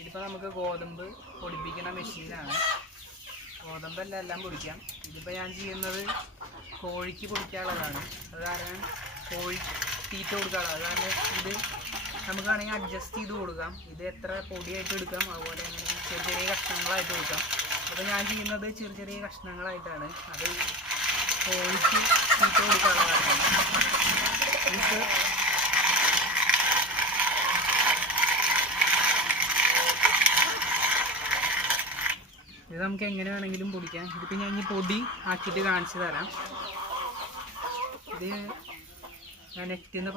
ഇതിപ്പോൾ നമുക്ക് ഗോതമ്പ് പൊടിപ്പിക്കുന്ന മെഷീനാണ്. ഗോതമ്പെല്ലാം എല്ലാം പൊടിക്കാം. ഇതിപ്പോൾ ഞാൻ ചെയ്യുന്നത് കോഴിക്ക് പൊടിക്കാനുള്ളതാണ്. അത് കാരണം കോഴി തീറ്റ കൊടുക്കാനുള്ളത്. അത് കാരണം ഇത് നമുക്ക് വേണമെങ്കിൽ അഡ്ജസ്റ്റ് ചെയ്ത് കൊടുക്കാം. ഇത് എത്ര പൊടിയായിട്ട് എടുക്കാം, അതുപോലെ അങ്ങനെ ചെറിയ ചെറിയ കഷ്ണങ്ങളായിട്ട് കൊടുക്കാം. അപ്പോൾ ഞാൻ ചെയ്യുന്നത് ചെറിയ ചെറിയ കഷ്ണങ്ങളായിട്ടാണ്. അത് കോഴിക്ക് തീറ്റ കൊടുക്കാനുള്ളതാണ്. ഇത് നമുക്ക് എങ്ങനെ വേണമെങ്കിലും പൊടിക്കാം. ഇതിപ്പോൾ ഞാൻ ഈ പൊടി ആക്കിയിട്ട് കാണിച്ചു തരാം. ഇത് ഞാൻ നെറ്റിൽ നിന്ന്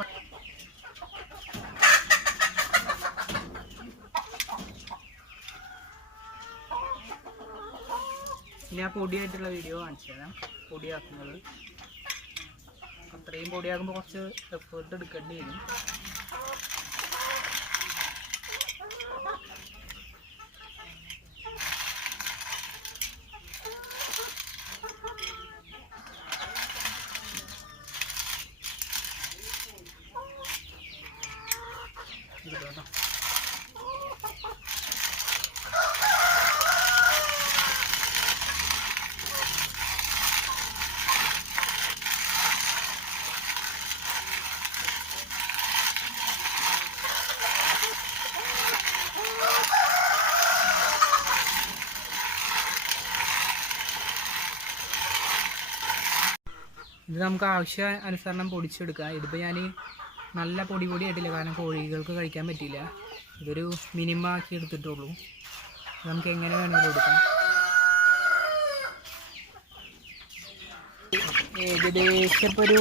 ഇനി ആ പൊടിയായിട്ടുള്ള വീഡിയോ കാണിച്ചു തരാം. പൊടിയാക്കുന്നത് അത്രയും പൊടിയാക്കുമ്പോൾ കുറച്ച് എഫേർട്ട് എടുക്കേണ്ടി വരും. ഇത് നമുക്ക് ആവശ്യ അനുസരണം പൊടിച്ചെടുക്കാം. ഇതിപ്പോൾ ഞാൻ നല്ല പൊടി ആയിട്ടില്ല, കാരണം കോഴികൾക്ക് കഴിക്കാൻ പറ്റില്ല. ഇതൊരു മിനിമം ആക്കി എടുത്തിട്ടുള്ളൂ. നമുക്ക് എങ്ങനെ വേണമെങ്കിലും എടുക്കാം. ഏകദേശം ഇപ്പോൾ ഒരു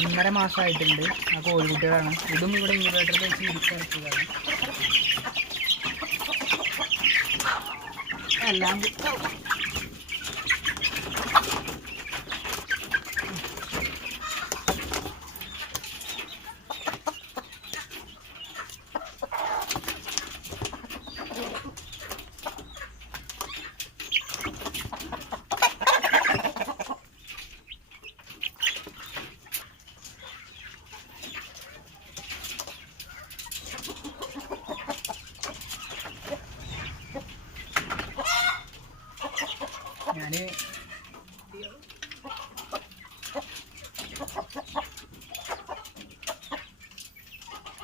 1.5 മാസമായിട്ടുണ്ട് ആ കോഴിക്കുട്ടികളാണ്. ഇതും ഇവിടെ ഇൻക്യുബേറ്ററിൽ വെച്ച് ഇരിച്ചിറക്കിയതാണ്. എല്ലാം ഞാൻ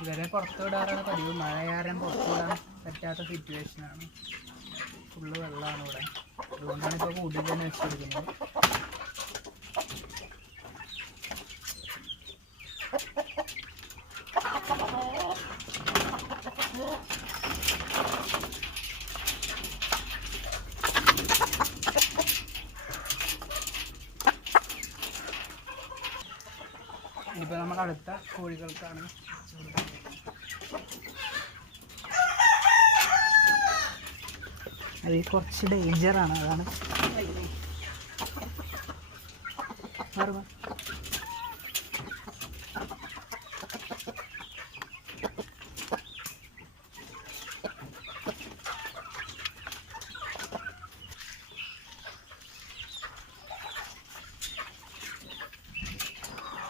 ഇവരെ പുറത്ത് വിടാറാണ് പതിവ്. മഴ കാരണം പുറത്ത് വിടാൻ പറ്റാത്ത സിറ്റുവേഷനാണ്. ഫുള്ള് വെള്ളമാണ് ഇവിടെ. അതുകൊണ്ടാണ് ഇപ്പോൾ കൂടുതൽ തന്നെ വെച്ചെടുക്കുന്നത്. ഇപ്പോൾ നമ്മൾ അടുത്ത കോഴികൾക്കാണ് അത് കുറച്ച് ഡേഞ്ചറാണ്. അതാണ്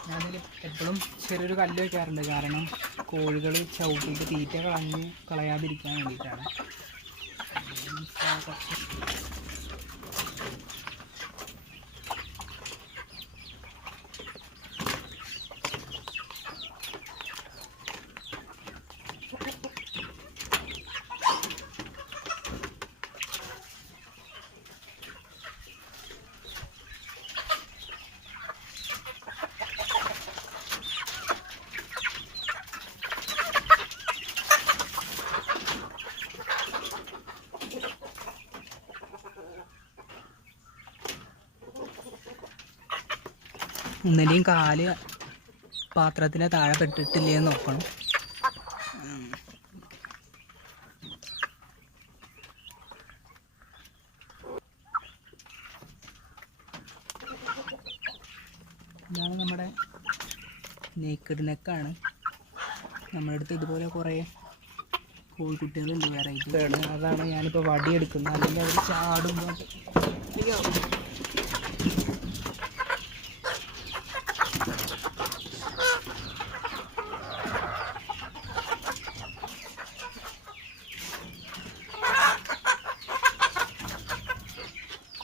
ഞാനതിൽ എപ്പോഴും ചെറിയൊരു കല്ല് വയ്ക്കാറുണ്ട്, കാരണം കോഴികൾ ചവിട്ടിയിട്ട് തീറ്റ കളയാതിരിക്കാൻ വേണ്ടിയിട്ടാണ്. ഒന്നിൻ്റെയും കാല് പാത്രത്തിൻ്റെ താഴെ പെട്ടിട്ടില്ലേന്ന് നോക്കണം. ഇതാണ് നമ്മുടെ നേക്കഡ് നെക്കാണ്. നമ്മുടെ അടുത്ത് ഇതുപോലെ കുറേ കോഴിക്കുട്ടികളുണ്ട് വെറൈറ്റി. അതാണ് ഞാനിപ്പോൾ വടിയെടുക്കുന്നത്, അല്ലെങ്കിൽ അവർ ചാടുമ്പോൾ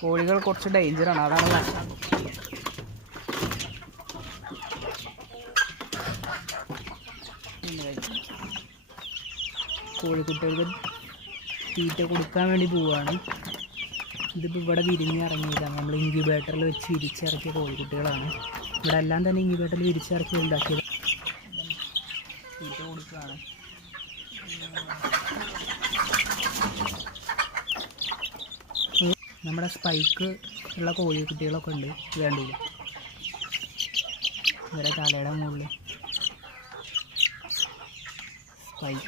കോഴികൾ കുറച്ച് ഡേഞ്ചറാണ്. അതാണ് പ്രശ്നം. കോഴിക്കുട്ടികൾക്ക് തീറ്റ കൊടുക്കാൻ വേണ്ടി പോവുകയാണ്. ഇതിപ്പോൾ ഇവിടെ വിരിഞ്ഞിറങ്ങിയതാണ്. നമ്മൾ ഇൻക്യുബേറ്ററിൽ വെച്ച് വിരിച്ചിറക്കിയ കോഴിക്കുട്ടികളാണ്. ഇവിടെ എല്ലാം തന്നെ ഇൻക്യുബേറ്ററിൽ വിരിച്ചിറക്കി ഉണ്ടാക്കിയത്. തീറ്റ കൊടുക്കുകയാണ്. നമ്മുടെ സ്പൈക്ക് ഉള്ള കോഴിക്കുട്ടികളൊക്കെ ഉണ്ട്. വേണ്ടിയില്ല ഇവരെ തലയുടെ മുകളിൽ സ്പൈക്ക്,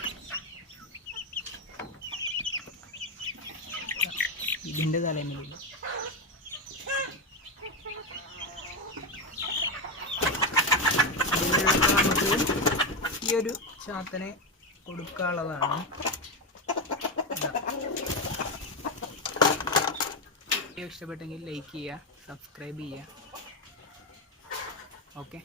ഇതിൻ്റെ തലമുകളിൽ നമുക്ക് ഈ ഒരു ചാത്തനെ കൊടുക്കാനുള്ളതാണ്. ഇഷ്ടപ്പെട്ടെങ്കിൽ ലൈക്ക് ചെയ്യുക, സബ്സ്ക്രൈബ് ചെയ്യുക. ഓക്കെ.